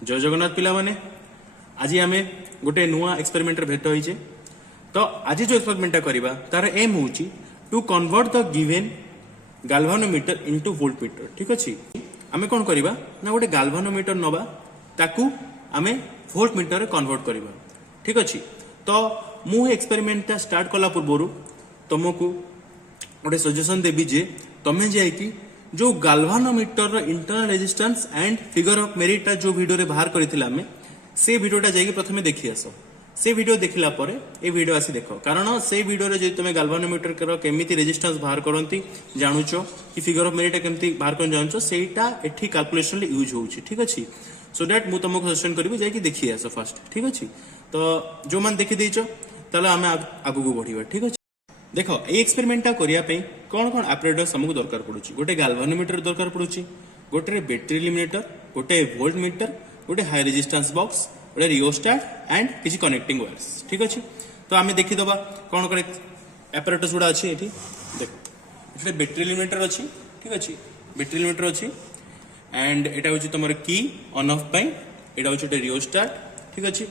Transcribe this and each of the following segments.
जय जगन्नाथ पिला माने आज आम गोटे नुआ एक्सपेरिमेंट भेट होइछे। तो आज जो एक्सपेरिमेंट करवा तार एम हूँ to convert the given galvanometer into voltmeter. ठीक अच्छे आम कौन करवा ना गोटे गाल्वानोमीटर नवा ताकू आम वोल्टमीटर कन्वर्ट करवा। ठीक अच्छे तो मु एक्सपेरिमेंट स्टार्ट कला पूर्व तुमको गोटे सजेशन देवी जे तमें जाकि जो galvanometer internal resistance and figure of merit जो वीडियो बाहर करथिला आमे से वीडियोटा जाकि प्रथमे देखि आसो। से वीडियो देखला परे ए वीडियो आसी देखो, कारण से वीडियो रे जे तुमे गाल्वानोमीटर कर केमिति रेजिस्टेंस बाहर करंती जानुचो कि फिगर ऑफ मेरिट केमिति बाहर करन जानुचो सेटा एठी कैलकुलेशन ले यूज होउची। ठीक अछि सो दैट मु तुमको सजेशन करबी जाकि देखि आसो फर्स्ट। ठीक अछि तो जो मान देखि देइचो तले आमे आगु को बढ़िबा। ठीक अछि देखो ये एक्सपेरिमेंट करिया पे कौन कौन आपरेटर्स हमको दरकार पड़ुची। गोटे गाल्वानोमीटर दरकार पड़ुची, गोटे बैटरी लिमिटर, गोटे वोल्ट मीटर, गोटे हाई रेजिस्टेंस बॉक्स, गोटे रियोस्टाट एंड किसी कनेक्टिंग वायर्स। ठीक अच्छे तो आम देखी दबा कौन कौन आपरेटर्स गुड़ा अच्छी ये देख ये बैटरी लिमिटर अच्छी। ठीक अच्छे बैटरी लिमिटर अच्छी एंड यहाँ हूँ तुम की ऑन ऑफ पाई, यहाँ हूँ गोटे रियोस्टाट। ठीक अच्छे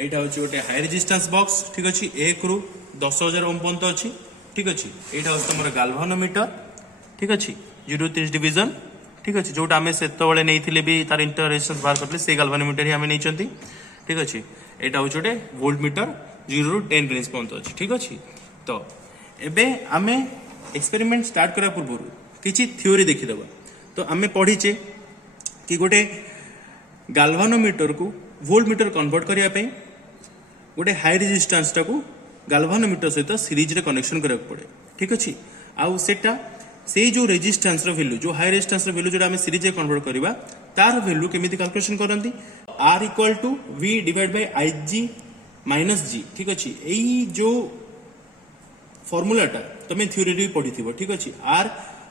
यहाँ हूँ गोटे हाई रेजिस्टेंस बॉक्स। ठीक अच्छे 1 ରୁ 10,000 ओम पर्यंत अच्छी। ठीक अच्छे यहाँ हूँ तुम गाल्वानोमीटर। ठीक अच्छे 0 ରୁ 30 डिविजन। ठीक अच्छे जोटा आम से नहीं भी तार इंटर रेजिस्टेंस बाहर करते से गाल्वानोमीटर ही आम नहीं। ठीक अच्छे यहाँ हूँ गोटे वोल्ट मीटर 0 ରୁ 10 रेंज पर्यंत अच्छी। ठीक अच्छे तो एबे आम एक्सपेरिमेंट स्टार्ट करा पूर्व किसी थ्योरी देखीदबा। तो आम पढ़ीचे कि गोटे गाल्वानोमीटर को वोल्ट मीटर कन्वर्ट करने गोटे हाई रेजिस्टेंस टाकू गाल्वानोमीटर सहित सीरीज रे कनेक्शन करा पड़े। ठीक अच्छे आउ सेटा से जो रेजिस्टेंस रो वैल्यू जो हाई रेजिस्टेंस रो वैल्यू जो आम सीरीज रे कन्वर्ट करवा तार वैल्यू केमिति कैलकुलेशन करंती R equal to V divide by IG minus G। ठीक अच्छे यही जो फॉर्मूलाटा तुम थ्योरी रे पढ़ी थी। ठीक अच्छे R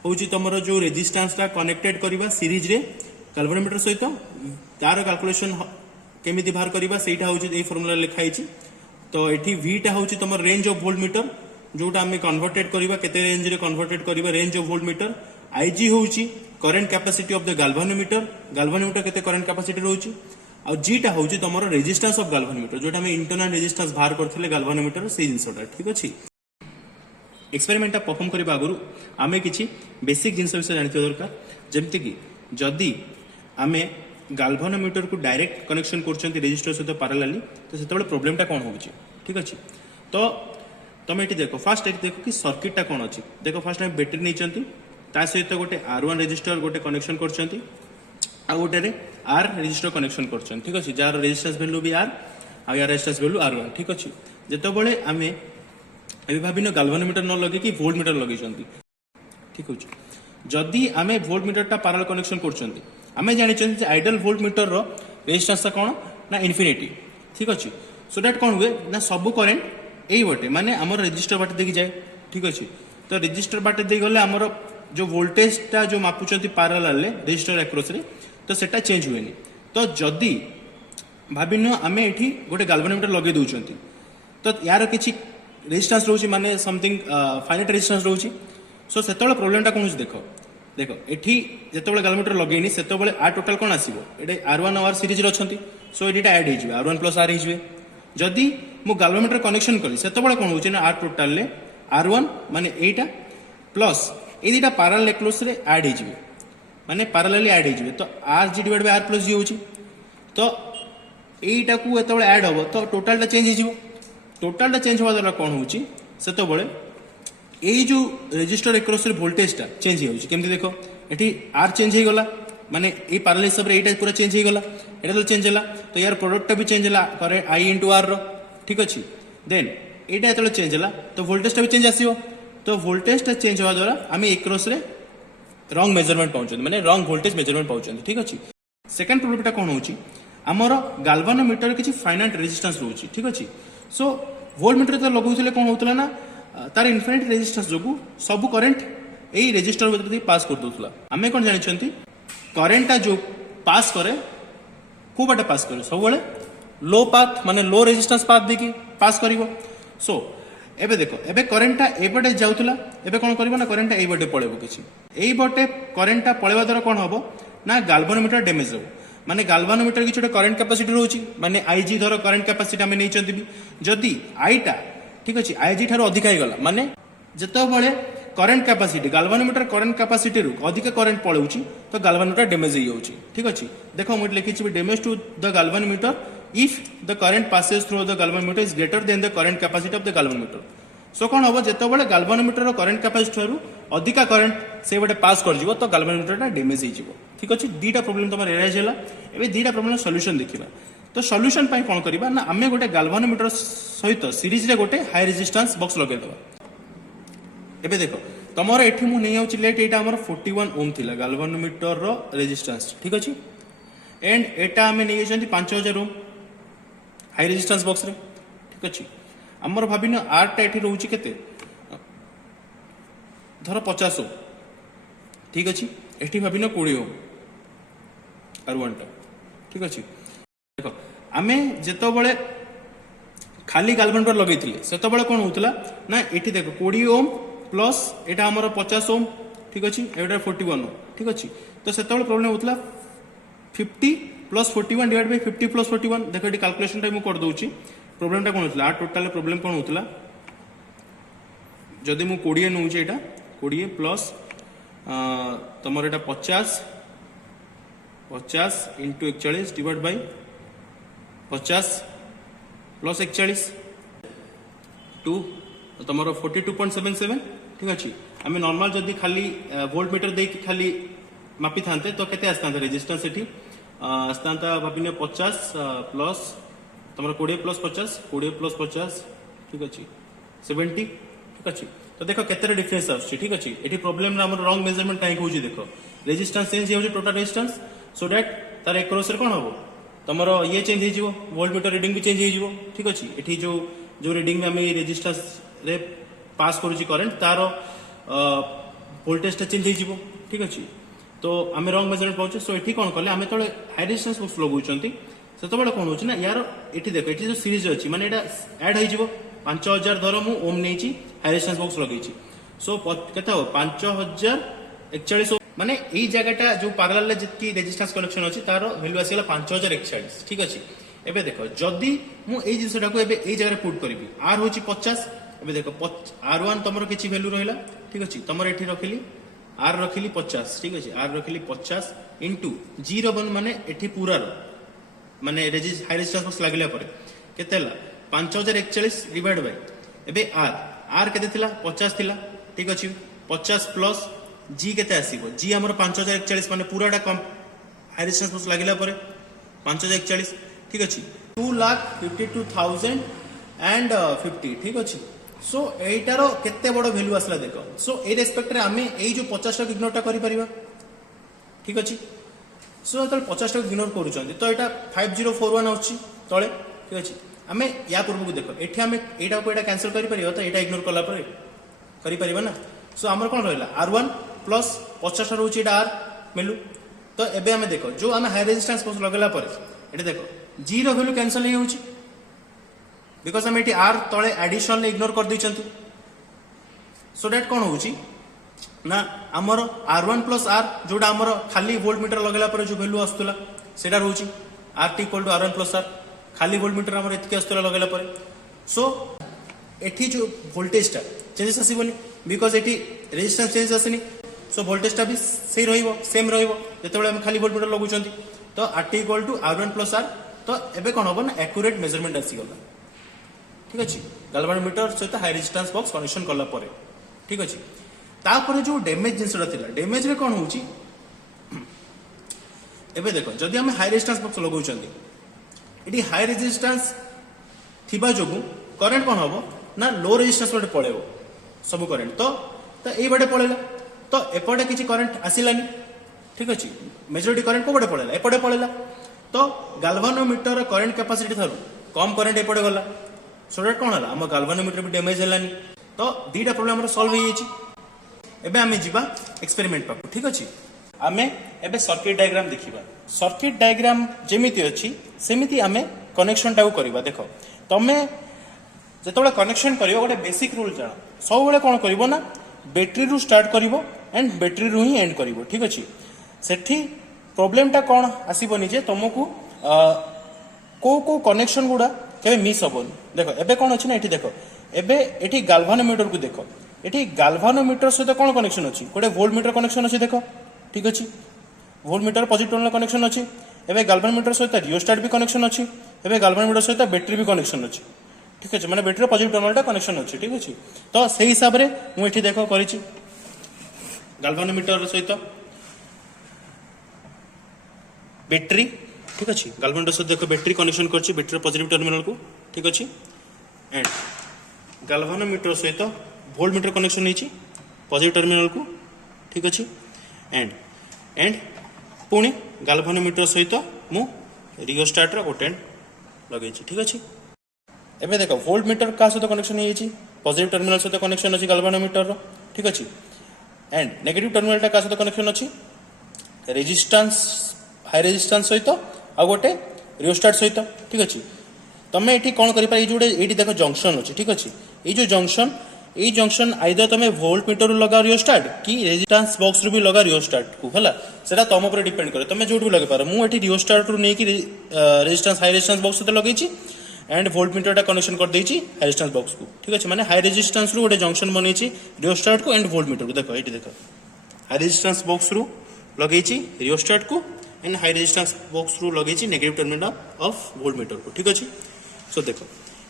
हूँ तुम जो रेजिस्टेंस टा कनेक्टेड करवा सीरीज रे गाल्वानोमीटर सहित तार कैलकुलेशन केमिति बाहर करवा सेटा हूँ ये फॉर्मूला लिखाई। तो ये वीटा हूँ तुम रेंज ऑफ वोल्ट मीटर जोटा आम कन्वर्टेड करवा केते रेंज रे कन्वर्टेड करवा range of volt meter. IG हूँ current capacity of the galvanometer, galvanometer केते करंट कैपेसिटी रहउची। आ जीटा हूँ तुम रेजिस्टेंस ऑफ गाल्वानोमीटर जोटा आम इंटरनल रेजिस्टेंस बाहर करथिले गाल्वानोमीटर से जिनसटा। ठीक अछि एक्सपेरिमेंट परफॉर्म करबा आगु आम किछि बेसिक जिनस विषय जानथिबा दरकार। जेमति कि जदि आमे गाल्वानोमीटर को डायरेक्ट कनेक्शन करछंती रेजिस्टर सहित पैरेलली तो सेतबेले प्रॉब्लमटा कोन होउची। ठीक अछि तो तुम ये देखो फास्ट ये देखो कि सर्किटटा कौन अच्छी। देखो फास्ट आम बैटेरी नहीं ता सहित गोटे R1 रेजिस्टर गोटे कनेक्शन करछंती आ गोटे रे R रेजिस्टर कनेक्शन करछंती। ठीक अछि जार रेजिस्टेंस वैल्यू भी R आ यार रेजिस्टेंस वैल्यू R1। ठीक अछि जेतबेले आमे एबे भाबिनो गाल्वानोमीटर न लगे कि वोल्ट मीटर लगे छंती। ठीक अछि जदि आमे वोल्ट मीटरटा पैरेलल कनेक्शन करछंती आमे जानि छंती आइडियल वोल्ट मीटर रो रेजिस्टेंस कोन ना इन्फिनिटी। ठीक अछि सो दैट कोन हुए ना सब करंट यही बाटे माने आमर रेजिस्टर बाटे देखी जाए। ठीक अच्छे तो रेजिस्टर बाटे दे गले आमर जो वोल्टेजटा जो मापुचंती पैरेलल रेजिस्टर अक्रॉस रे तो सेटा चेंज हुएनी। तो जदि भाबिनो आमे एठी गोटे गाल्वानोमीटर लगे दउचंती तो यार किछि रेजिस्टेंस रहउची माने समथिंग फाइनाइट रेजिस्टेंस रहउची। सो सेतबेले प्रॉब्लमटा कोन देखो देखो एठी जेतबेले गाल्वानोमीटर लगेनी सेतबेले R टोटल कोन आसीबो एटे R1 और R सीरीज रे अछंती सो एटा ऐड हेजिबे R1 + R हेजिबे। जदि मु गाल्वानोमीटर कनेक्शन कली सेतबेले कोन होउची ना R टोटल ले R1 माने एटा प्लस ए दुटा पैरेलल क्लोज रे ऐड हेजिबे माने पैरेलली ऐड हेजिबे तो RG divide by R + G होउची। तो एटा को एतबेले ऐड होबो तो टोटलटा चेंज हेजिबो। टोटलटा चेंज होबा द्वारा कोन होउची सेतबेले एई जो रेजिस्टर अक्रॉस रे वोल्टेजटा चेंज होउची। केमति देखो एठी R चेंज हे गला माने ए पैरेलल हिसाब रे एटा पूरा चेंज हे गला एटा तो चेंज हला तो यार प्रोडक्टटा भी चेंज हला करे I * R रो। ठीक अछि देन एटा एतले चेंज हला तो वोल्टेजटा भी चेंज आसीबो। तो वोल्टेजटा चेंज होवा द्वारा आमे एक्रॉस रे रॉन्ग मेजरमेंट पाउछन माने रॉन्ग वोल्टेज मेजरमेंट पाउछन। ठीक अछि सेकंड प्रॉब्लमटा कोन होउची हमर गाल्वानोमीटर किछि फाइनाइट रेजिस्टेंस रहउची। ठीक अछि सो वोल्ट मीटर तो लगौथिले कोन होउतला ना तार इन्फिनिट रेजिस्टेंस जोगु सब करंट एई रेजिस्टर भीतर दे पास कर दोथला। आमे कोन जानि छंती करंटटा जो पास करे को बाटे पास करे सब बेले लो पाथ माने लो रेजिस्टेंस पाथ देखि पास करिवो। सो एबे देखो एबे करंटटा एबटे जाउतला एबे कोन करबो ना करंटटा एई बटे पळेबो किछि एई बटे करंटटा पळेबा द्वारा कोन हबो ना गाल्वानोमीटर डैमेज हो माने गाल्वानोमीटर कि छोटे करंट कैपेसिटी रोची माने आईजी धर करंट कैपेसिटी आम नहीं भी जदि आईटा ठीक अच्छे आईजी ठार अधिक गला माने जिते current capacity galvanometer current capacity रु अधिक करंट पलाऊँच तो गाल्वानोमीटर डैमेज हो जाऊँगी ठीक अच्छे देख मुझे लिखी damage to the galvanometer if the current passes through the galvanometer is greater than the current capacity of the galvanometer so कौन हम जिते गाल्वानोमीटर करंट कैपेसिटी ठार अधिका करंट से गोटे पास कर तो गाल्वानोमीटर डैमेज हो ठीक अच्छे दुईटा प्रोब्लेम तुम एराइज है एवं दुईटा प्रोब्लेम सॉल्यूशन देखा तो सॉल्यूशन कौन करवा ना आम गोटे गाल्वानोमीटर सहित सीरीज रे गोटे हाई रेजिस्टेंस बॉक्स लगेदवा एबे देखो तुमर एठी मु नहीं आउची लेट एटा हमर 41 ओम थिला गाल्वानोमीटर रो रेजिस्टेंस ठीक अछि एंड एटा हमें नहीं जंती 5000 ओम हाई रेजिस्टेंस बॉक्स रे ठीक अछि हमर भाबिन आर टा एठी रहउची केते धर 50 ओम ठीक अछि एठी भाबिन 20 ओम आर वन टा ठीक अछि देखो आमे जेतो बळे खाली गाल्वानोमीटर लगेइथिले सेतो बळे कोन होतला ना एठी देखो 20 ओम प्लस एटा हमर 50 ओम ठीक अछि एटा 41 ओम ठीक अछि तो सेतबेले प्रॉब्लम होतला 50 प्लस 41 डिवाइड बाय 50 प्लस 41 देखो एटी कैलकुलेशन टाइम कर दोउची प्रॉब्लम टा कोन होतला आ टोटल प्रॉब्लम कोन होतला जदी मु 20 नउची एटा 20 प्लस तमर एटा 50 into 41 डिवाइड बाय 50 प्लस 41 2 तुम 42.77 ठीक अच्छे आम नॉर्मल जदि खाली वोल्ट मीटर दे खाली मापी था तो केते आसता रेजिस्टेंस एठी आसता भाविने 50 प्लस तुम 20 प्लस 50 ठीक अच्छे 70 ठीक अच्छे तो देख केते डिफरेंस आछी ठीक अच्छे ये प्रोब्लेम रंग मेजरमेंट कहीं होची देख रेजिस्टेंस चेंज हो टोटल रेजिस्टेंस सो दैट तार एक्रॉस कौन हम तुम ये चेंज हो वोल्ट मीटर रीडिंग भी चेंज हो ठीक अच्छे ये जो रीडिंग में आम रेजिस्टेंस रे पास करुची करंट तार वोल्टेज टा चेंज हो ठीक अच्छे तो आम रंग मेजरमेंट पाचे सो ये कौन कले आम जो हाई रेजिस्टेंस बॉक्स लगौंट से कौन हो यार ये देख ये जो सीरीज अच्छी माने एड हो 5000 धर मु ओम नहीं हाई रेजिस्टेंस बॉक्स लगे सो केते हो 5041 माने यही जगहटा जो पैरेलल जितकी रेजिस्टेंस कनेक्शन अच्छी तार वैल्यू आसीगला 5041 ठीक अच्छे एबे देखो जदि मु एई जिनसटा को एबे एई जगह पुट करबी आर होची 50 एबे देखो R1 तमरो किछि वैल्यू रहला ठीक अछि तमर एठी रखिली R रखिली 50 ठीक अछि R रखिली 50 इनटू 01 माने एठी पूरा रो माने हाई रेजिस्टेंस बॉक्स लागला परे केतेला 5041 डिवाइड बाय एबे R केते थिला 50 थिला ठीक अछि 50 प्लस G केते आसीबो G हमर 5041 माने पूराटा हाई रेजिस्टेंस बॉक्स लागला परे 5041 ठीक अच्छे 2,52,050 ठीक अच्छे सो एटार केते बड़ वैल्यू आसला देख सो ए रेस्पेक्ट रे आमे एई जो 50 टा इग्नोर टा करि परिबा ठीक अच्छे सो तो 50 टा इग्नोर करूछन तो एटा 5041 आउची तळे ठीक अच्छे आमे या पूर्व को देखो एठी आमे एटा को एटा कैंसिल करि परिबा तो एटा इग्नोर कला परे करि परिबा ना सो हमर कोन रहला R1 प्लस 50 टा रहउची एटा R वैल्यू तो एबे आमे देखो जो आमे हाई रेजिस्टेंस बॉक्स लगला परे एटा देखो G रो वैल्यू कैंसिल हो जाउची बिकॉज हम एटी R तळे एडिशनल इग्नोर कर दैचंती सो दैट कोन होउची ना हमर R1 प्लस R जोडा हमर खाली वोल्ट मीटर लगला पर जो वैल्यू आस्तला सेटा रहउची RT = R1 प्लस R खाली वोल्ट मीटर हमर एतके आस्तला लगला पर सो एठी जो वोल्टेज टा चेंजेस आसीबनी बिकॉज एटी रेजिस्टेंस चेंज आसीनी सो वोल्टेज टा भी सही रहिबो सेम रहिबो जेतेबेले हम खाली वोल्ट मीटर लगुचंती तो RT = R1 प्लस R तो एबे कोन होबो ना एक्यूरेट मेजरमेंट आसी गला ठीक अछि गाल्वानोमीटर सहित हाई रेजिस्टेंस बॉक्स कनेक्शन करला परे ठीक अछि तापरे जो डैमेज जिनसटा थिला डैमेज रे कोन होउची एबे देखो जदी हम हाई रेजिस्टेंस बॉक्स लगौचंदी एटी हाई रेजिस्टेंस थिबा जोगु करंट कोन होबो ना लो रेजिस्टेंस बडे पळेबो सब करंट तो एई बडे पळेला तो एपडे किछि करंट आसिलानी ठीक अछि मेजॉरिटी करंट को बडे पळेला एपडे पळेला तो गाल्वानोमीटर करंट कैपेसिटी थारु कम करंट एपटे गला सो दैट कोन हला हम गाल्वानोमीटर भी डैमेज हलानी तो दीटा प्रॉब्लम हमर सॉल्व हो जायछि एबे हमें जिबा एक्सपेरिमेंट पाकु ठीक अछि आमे एबे सर्किट डायग्राम देखिबा सर्किट डायग्राम जेमिति अछि सेमिति आमे कनेक्शन टाउ करबा देखो तमे जेतोले कनेक्शन करियो गोटे बेसिक रूल जानो सब बेले कोन करबो ना बैटरी रु स्टार्ट करबो एंड बैटरी रु ही एंड करबो ठीक अछि सेठी प्रोब्लेमटा कौन आसबनी जे तुमको को कनेक्शन गुड़ा के मिस हेनी देख एबे कौन अच्छी ना ये देख एबे ये गाल्भानोमीटर को देख ये गाल्भानोमीटर सहित कौन कनेक्शन अच्छी गोटे वोल्ट मीटर कनेक्शन अच्छी देख ठीक अच्छे volt meter positive terminal connection अच्छी एबे गाल्भानोमीटर सहित रियोस्टाट भी कनेक्शन अच्छी एबे गाल्भानोमीटर सहित बैटरी भी कनेक्शन अच्छी ठीक अच्छे मैंने बैटरी पॉजिटिव टर्मिनल कनेक्शन अच्छी ठीक अच्छे तो से हिसाब से मुझे देख कर गाल्भानोमीटर सहित बैटरी ठीक अच्छे गाल्भानोमीटर सहित देख बैटरी कनेक्शन कर बैटरी पॉजिटिव टर्मिनल को ठीक अच्छे एंड गाल्भानोमीटर सहित वोल्ट मीटर कनेक्शन होती पॉजिटिव टर्मिनल को ठीक अच्छे एंड पुणी गाल्भानोमीटर सहित मु रियोस्टाट गोटे लगे ठीक अच्छे एबे देख वोल्ट मीटर का सहित कनेक्शन होती पॉजिटिव टर्मिनल सहित कनेक्शन अच्छी गाल्भानोमीटर ठीक अच्छे एंड नेगेटिव टर्मिनल का सहित कनेक्शन अच्छी रेजिस्टेंस हाई रेजिस्टेंस सहित आ गोटे रियोस्टाट सहित ठीक अच्छे तुम ये कौन कर जोड़े ये देख जंक्शन अच्छे ठीक अच्छे ये जो जंक्शन आइदर तुम वोल्ट मीटर लगा रियोस्टाट कि रेजिस्टेंस बॉक्स रू भी लगा रियोस्टाट को है सेटा तुम उपर डिपेंड करे तुम जो भी लगे पार मुझे रियोस्टाट रू नहीं रेजिस्टेंस हाई रेजिस्टेंस बॉक्स सहित लगे एंड वोल्ट मीटर कनेक्शन कर देछि हाई रेजिस्टेंस बॉक्स को ठीक अच्छे मैंने हाई रेजिस्टेंस रू गोटे जंक्शन बनई रियोस्टाट को एंड वोल्ट मीटर को देख ये देख हाई रेजिस्टेंस बॉक्स रू लगे रियोस्टाट को एंड हाई रेजिस्टेंस बॉक्स रू लगे negative terminal of volt meter को ठीक अच्छे सो देख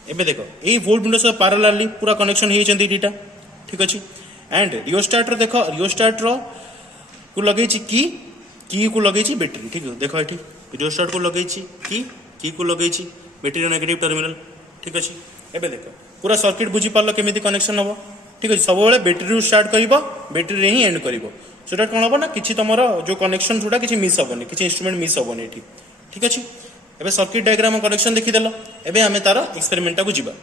एबे देख ये वोल्ट मीटर सह पैरेलली पूरा कनेक्शन होती दीटा ठीक अच्छे एंड रियोस्टाट देख रियोस्टाट को लगे की को लगे बैटरी ठीक है देख ये रियोस्टाट को लगे की को लगे बैटरी नेगेटिव टर्मिनल ठीक अच्छे एबे देख पूरा सर्किट बुझी पार्ल केमी कनेक्शन हम ठीक अच्छे सब बैटरी स्टार्ट कर बैटरी ही एंड कर सो कौन हम ना कि तुम जो कनेक्शन जोड़ा कि मिस हेनी किसी इंस्ट्रूमेंट मिस हेनी ये ठीक अच्छे एबे सर्किट डायग्राम कनेक्शन देखीदेल एबे आमे तार एक्सपेरिमेंट को जीवा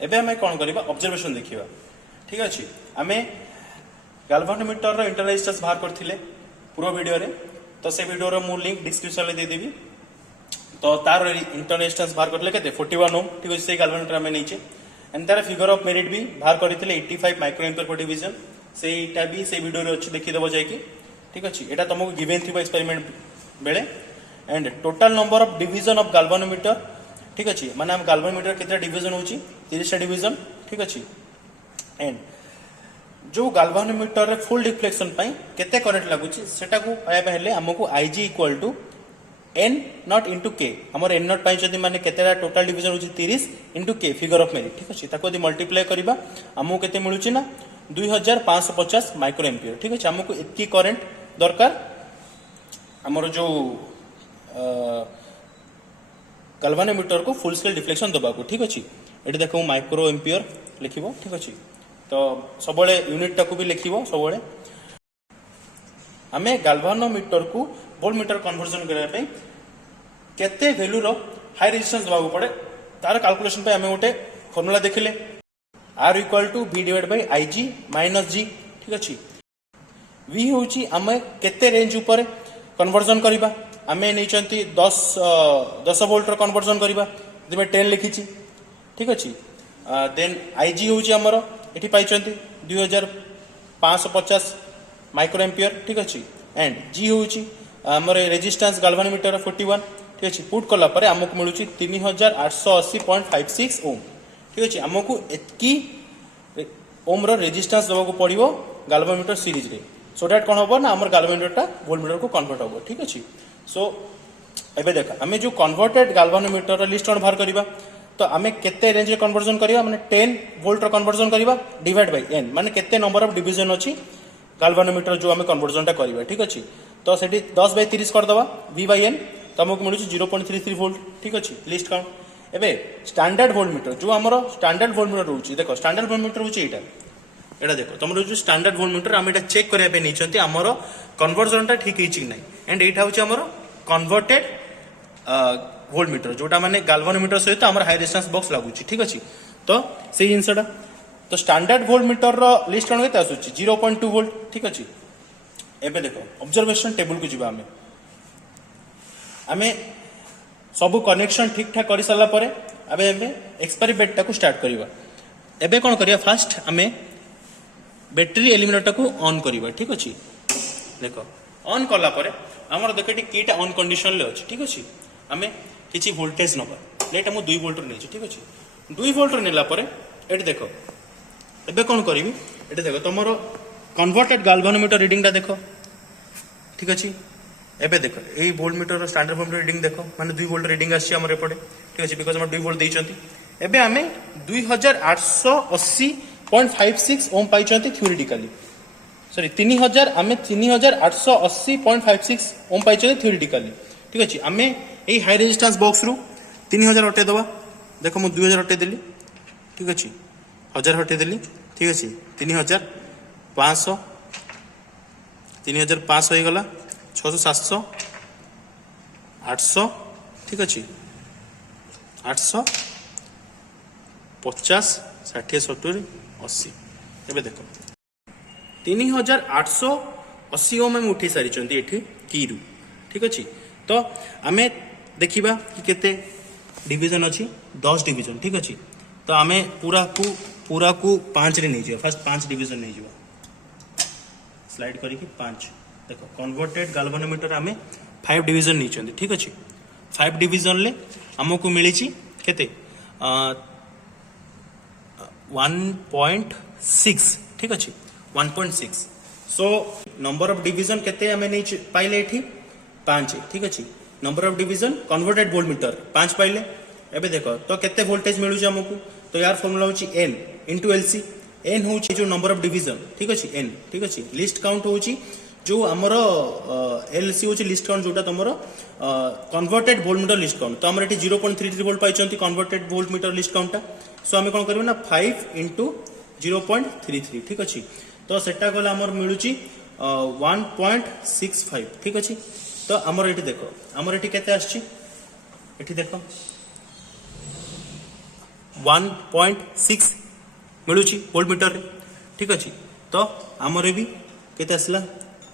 एबे आमे कौन करबा ऑब्जर्वेशन देखिबा ठीक अच्छे आमे गाल्भानोमीटर रो इंटरनल रेजिस्टेंस बाहर करथिले पूरा वीडियो रे तो से वीडियो रो मु लिंक डिस्क्रिप्शन में दे देबी तो तार इंटरनल रेजिस्टेंस बाहर करले केते 41 ओम ठीक अछि से गाल्भानोमीटर आमे नीचे एंड तार फिगर ऑफ मेरिट भी बाहर करथिले 85 माइक्रो एम्पियर पर डिवीजन सेटा भी से वीडियो रे अछि देखि देबो जाय कि ठीक अछि एटा तुमको गिवन थिबो एक्सपेरिमेंट बेले and total number of division of galvanometer ठीक अच्छे माने हम गाल्भानोमीटर केते डिवीजन होची 30 डिवीजन ठीक अच्छे एंड जो गाल्भानोमीटर रे फुल डिफ्लेक्शन पई केते करंट लागुची सेटा को आया पहले हमको Ig equal to n naught into k हमर n नॉट पई जदी माने केतेरा टोटल डिवीजन होची 30 into k figure of merit ठीक अच्छे ताको यदि मल्टीप्लाई करबा हमको केते मिलुची ना 2550 माइक्रो एम्पियर ठीक अच्छे हमको इतकी करंट दरकार हमर जो गाल्भानोमीटर को फुल स्केल डिफ्लेक्शन दबा को ठीक अच्छे ये देख माइक्रो एम्पियर लिखिबो ठीक अच्छे तो सब यूनिट टाक भी लिखिबो सब आमे गाल्भानोमीटर को वोल्ट मीटर कन्वर्जन करबा पे केते वैल्यू रो हाई रेजिस्टेंस दबा पड़े तार कैलकुलेशन पे आमे गोटे फार्मूला देखिले R equal to V divide by Ig minus G ठीक अच्छे V होची आमे केते रेंज ऊपर कन्वर्जन करबा आमे नहीं 10 वोल्ट रो कन्वर्जन करबा दिमे 10 लिखी ठीक अच्छे देन Ig होची हमर एठी पाई 2550 माइक्रो एम्पियर ठीक अच्छे एंड G होची हमर रेजिस्टेंस गाल्भानोमीटर 41 ठीक अच्छे पुट कला परे हमको मिलुची 3880.56 ओम ठीक अच्छे हमको एतकी ओम रो रेजिस्टेंस दबा को पड़िबो गाल्भानोमीटर सीरीज रे सो दैट कोन होबो ना हमर गाल्भानोमीटर टा वोल्ट मीटर को कन्वर्ट होबो ठीक अच्छे सो एबे देखा आमे जो कन्वर्टेड गाल्भानोमीटर लिस्ट ऑन बाहर करबा तो आमे केते रेंज रे कन्वर्जन करबा माने 10 वोल्ट रो कन्वर्जन करबा डिवाइड बाय n माने केते नंबर ऑफ डिवीजन अछि गाल्भानोमीटर जो आमे कन्वर्जन टा करबा ठीक अछि तो सेठी 10 बाय 30 कर दबा v बाय n तमको मिलुछि 0.33 वोल्ट ठीक अछि लिस्ट काउंट एबे स्टैंडर्ड वोल्ट मीटर जो हमरो स्टैंडर्ड वोल्ट मीटर होछि देखो स्टैंडर्ड वोल्ट मीटर होछि एटा देखो तुमरो जो स्टैंडर्ड वोल्ट मीटर आमे एटा चेक करबा पे नै छथि हमरो कन्वर्जन टा ठीक हिछि नै एंड एटा होछि हमरो कन्वर्टेड वोल्ट मीटर जोटा माने गाल्भानोमीटर सहित हमर हाई रेजिस्टेंस बॉक्स लागुछि ठीक अछि तो से जिंसडा तो स्टैंडर्ड वोल्ट मीटर रो लिस्ट कोन केते आसुछि 0.2 वोल्ट ठीक अछि एबे देखो ऑब्जर्वेशन टेबल को जिबा आमे सब कनेक्शन ठीक ठाक कर सारा पर अबे एक्सपेरिमेंट टाको स्टार्ट करिवा एबे कोन करिया फास्ट आमे बैटरी एलिमिनेटर को ऑन करिवा ठीक अछि देखो ऑन कला पर आमर देख कीटा ऑन कंडीशन ले अच्छे ठीक अच्छे आम किसी वोल्टेज नवा लेट मुझे 2 वोल्टर नहीं ठीक अच्छे 2 वोल्टर नेला ये देख एबे कौन करी ये देख तुम कन्वर्टेड गाल्वानोमीटर रीडिंग देख ठीक अच्छे एबे देख ये volt meter standard volt reading देख माने 2 वोल्ट रीडिंग आसी हमर एपटे ठीक अच्छे बिकॉज हम 2 वोल्ट देइचंती एबे आमे 2880.56 ओम पाइचंती थ्योरेटिकली सॉरी 3000 आमे 3880.56 ओम पाइचंती थ्योरेटिकली ठीक अच्छे आमे ए हाई रेजिस्टेंस बॉक्स रु 3000 हटे दवा देखो मु 2000 हटे देली ठीक अच्छे 1000 हटे देली ठीक अच्छे 3500 3500 हो गला 600 700 800 ठीक अच्छे 800 50 60 70 80 एबे देखो 3880 ओम हम उठी सारी एठी कीरू ठीक अच्छे तो आमे देखिबा कि केते डिवीजन अच्छी 10 डिवीजन ठीक अच्छे तो आमे पूरा को 5 रे नहीं जियो फर्स्ट 5 डिवीजन नहीं जियो स्लाइड करी 5 देखो कन्वर्टेड गाल्वानोमीटर आमे 5 डिवीजन नहीं चंदी ठीक अच्छे 5 डिवीजन ले हमको मिली केते 1.6 ठीक अच्छे 1.6 सो नंबर ऑफ डिवीजन केते हमें नहीं पाइले एठी 5 ठीक अच्छे number of division converted voltmeter 5 पाइले एबे देखो तो केते वोल्टेज मिलु हमको तो यार फॉर्मूला होची n इनटू एलसी n होची जो नंबर ऑफ डिवीजन ठीक अच्छे n ठीक अच्छे लिस्ट काउंट होची जो आमर एलसी होची लिस्ट काउंट जोटा तुमर कन्वर्टेड वोल्टमीटर लिस्ट काउंट तो आमर एठी 0.33 वोल्ट पाइचंती converted voltmeter least count so आमे कोन करबे ना 5 into 0.33 ठीक अच्छे तो सेटा गला आमर मिलुची 1.65 ठीक अच्छे तो आमर एठी देखो आमर एठी केते आछी एठी देखो 1.6 मिलुची वोल्टमीटर ठीक अच्छे तो आमर भी केते आसला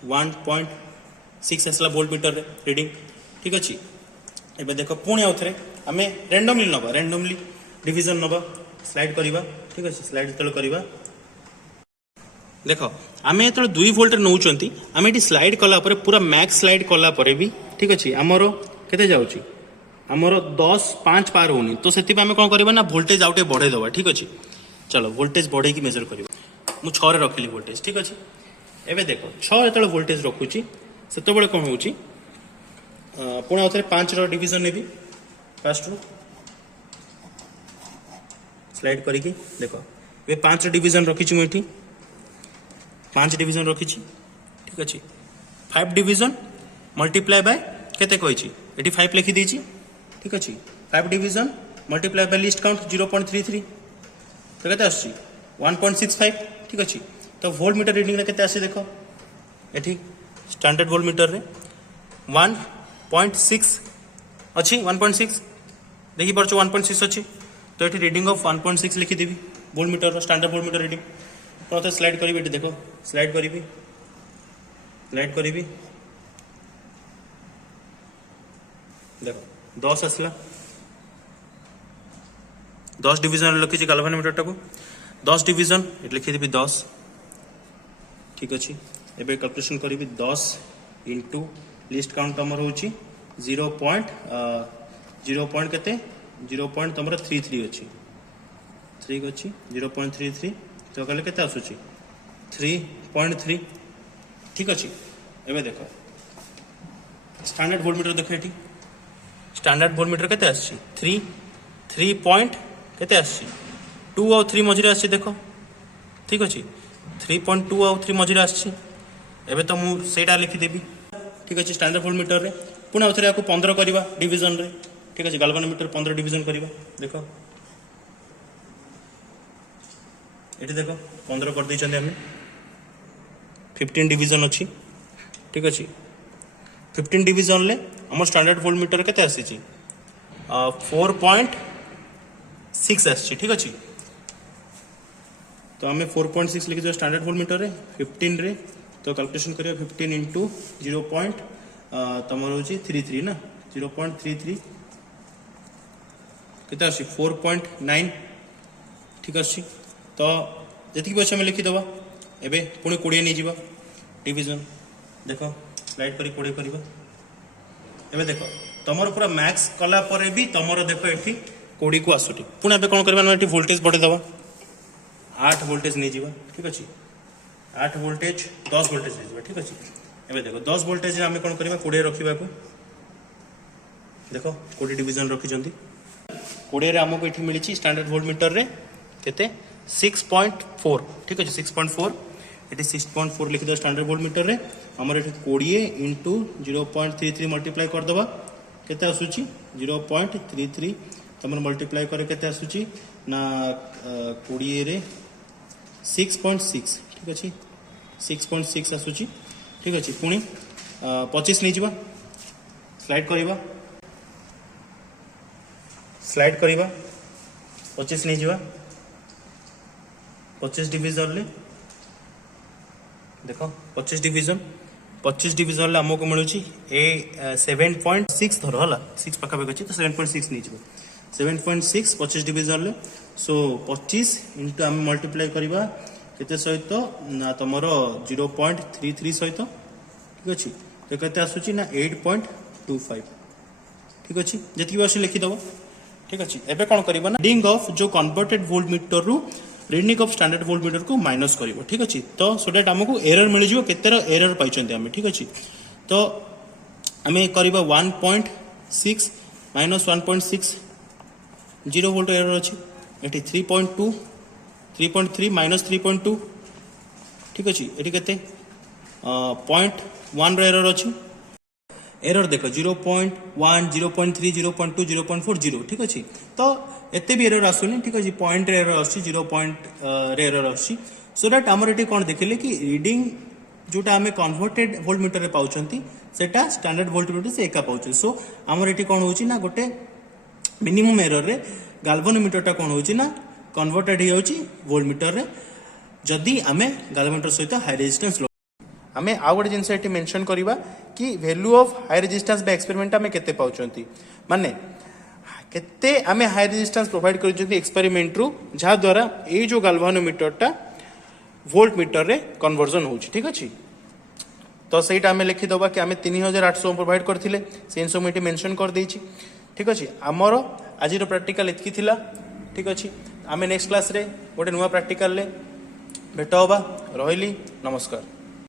1.6 आसला वोल्टमीटर रीडिंग ठीक अच्छे एबे देखो पुणी आउथरे आमे रैंडमली डिवीजन नबा स्लाइड करिबा ठीक अच्छे स्लाइड तळ करिबा देखो आमे तो 2 वोल्ट नौचंती आमे एटी स्लाइड कला परे पूरा मैक्स स्लाइड कला परे भी ठीक अच्छे आमर केते जाउची आमर 10 5 पार होनी तो सेति आमे कोन करबा ना वोल्टेज आउटे बढ़े दवा ठीक अच्छे चलो वोल्टेज बढ़े की मेजर करिबा मु 6 रे रखली वोल्टेज ठीक अच्छे एबे देखो 6 जेतले वोल्टेज रखुची सेते बेले कोन होउची पुणे आउथरे 5 रो डिवीजन नेबी फर्स्ट रो स्लाइड करिकी देखो ये 5 डिवीजन रखी मु एठी 5 डिवीजन रखी ठीक अच्छे 5 डिवीजन मल्टीप्लाई बाय केते कहिची एठी 5 लिखि देची ठीक अच्छे 5 division multiply by list count 0.33 तो केते आसी 1.65 ठीक अच्छे तो वोल्टमीटर रीडिंग रे केते आसी देखो एठी स्टैंडर्ड वोल्टमीटर रे 1.6 अच्छी 1.6 देखि परछो 1.6 अच्छी तो ये रीडिंग ऑफ 1.6 लिखी देवी वोल्टमीटर स्टैंडर्ड वोल्टमीटर रीडिंग तो स्लाइड करी देखो स्लाइड करी देखो 10 आसला 10 डिवीजन लिखी गाल्वानोमीटर टाको 10 डिवीजन लिखी देवी 10 ठीक अच्छे एबे कैलकुलेशन करी 10 इंटू लिस्ट काउंट तमर होची 0.0 केते 0.33 अच्छी 3 अच्छी 0.33 तो कहले केते आसुची 3.3 ठीक अच्छी एबे देखो स्टैंडर्ड वोल्टमीटर देखो एठी स्टैंडर्ड वोल्टमीटर केते आसी 3 पॉइंट केते आसी 2 और 3 मझिरे आसी देखो ठीक अच्छी 3.2 और 3 मझिरे आसी एबे तो मु सेटा लिखि देबी ठीक अच्छे स्टैंडर्ड वोल्टमीटर रे पुणे आउथरे याको 15 करबा डिवीजन रे ठीक अच्छे गाल्वानोमीटर 15 डिवीजन करबा देखो एठी देखो 15 कर दैछन हमें 15 डिवीजन अच्छी ठीक अच्छे 15 डिवीजन ले हमर स्टैंडर्ड वोल्टमीटर केते आसी 4.6 आसी ठीक अच्छे तो हमें 4.6 लिखि जो स्टैंडर्ड वोल्टमीटर रे 15 रे तो कैलकुलेशन करियो 15 इंटू 0. तमर होची 33 ना 0.33 केते आसी 4.9 ठीक आसी तो जति भी अच्छे लिखी दबा एबे पुणी 20 नहीं जीवा डिवीजन देखो स्लाइड करी 20 करबा एबे देखो तमर पूरा मैक्स कला परे भी तमर देखो एठी 20 को आसुटी पुणी एबे कोन करबा एठी वोल्टेज बढ़े दबा 8 वोल्टेज नहीं जीवा ठीक अछि 8 वोल्टेज 10 वोल्टेज नहीं जीवा ठीक अछि एबे देखो 10 वोल्टेज रे हमें कोन करबा 20 रखिबा को देखो 20 डिवीजन रखी जंती 20 रे हमको एठी मिली स्टैंडर्ड वोल्टमीटर रे केते 6.4 ठीक अछि 6.4 एटी 6.4 लिखि दो स्टैंडर्ड वोल्टमीटर रे हमर एठी 20 इंटू 0.33 मल्टीप्लाई कर दबा केते आसुची 0.33 तमर मल्टीप्लाई करे केते आसुची ना 20 रे 6.6 ठीक अछि 6.6 आसुची ठीक अछि पुणी 25 नहीं जीवा स्लाइड करिबा 25 नहीं जीवा 25 डिवीजन ले देखो 25 डिवीजन ले हमको मिलूँ ए 7.6 धर है 6 पाखापाखि अच्छी तो 7.6 नहीं जीव 7.6 25 डिवीजन ले सो 25 इंटू आम मल्टीप्लाई करवा केते सहित ना तुम 0.33 सहित ठीक अच्छे तो केते आसूची ना 8.25 ठीक अच्छे जी अच्छे लिखिदेव ठीक अच्छे एबे कौन करबा ना रीडिंग ऑफ जो कन्वर्टेड वोल्टमीटर रु रीडिंग ऑफ स्टैंडर्ड वोल्टमीटर को माइनस करिवो ठीक अछि तो सो दैट हमको एरर मिल जिवो केतेर एरर पाइछन्ते हम ठीक अछि तो हमें करबा 1.6 माइनस 1.6 0 वोल्ट एरर अछि एठी 3.2 3.3 माइनस 3.2 ठीक अछि एठी केते 0.1 रो एरर अछि एरर देखो 0.1 0.3 0.2 0.4 0 ठीक अच्छे तो एते भी एरर आसुनी ठीक अच्छे पॉइंट एरर आसी 0 पॉइंट एरर आसी सो दैट आमर एटी कौन देखिले कि रीडिंग जोटा आम कन्वर्टेड वोल्टमीटर रे पाउछंती सेटा स्टैंडर्ड वोल्टमीटर से एका पाउछ सो आमर एटी कौन होची ना गोटे मिनिमम एरर रे गाल्वानोमीटरटा कौन होची ना कन्वर्टेड ही होची वोल्टमीटर रे जदी आमे गाल्वानोमीटर सहित हाई रेजिस्टेंस आमे आ गोटे जिनस एटी मेंशन करबा कि वैल्यू ऑफ हाई रेजिस्टेंस बा एक्सपेरिमेंट आमे केते पाउछंती माने केते आमे हाई रेजिस्टेंस प्रोवाइड करछंती एक्सपेरिमेंट रु जहा द्वारा ए जो गाल्वानोमीटरटा वोल्टमीटर रे कन्वर्जन होची ठीक अछि तो सेटा आमे लिखि दबा कि आमे 3800 प्रोवाइड करथिले सेन सो मेटी मेंशन कर देछि ठीक अछि हमरो आजिरो प्रैक्टिकल एतकी थिला ठीक अछि आमे नेक्स्ट क्लास रे गोटे नुवा प्रैक्टिकल ले भेट होबा रहिली नमस्कार।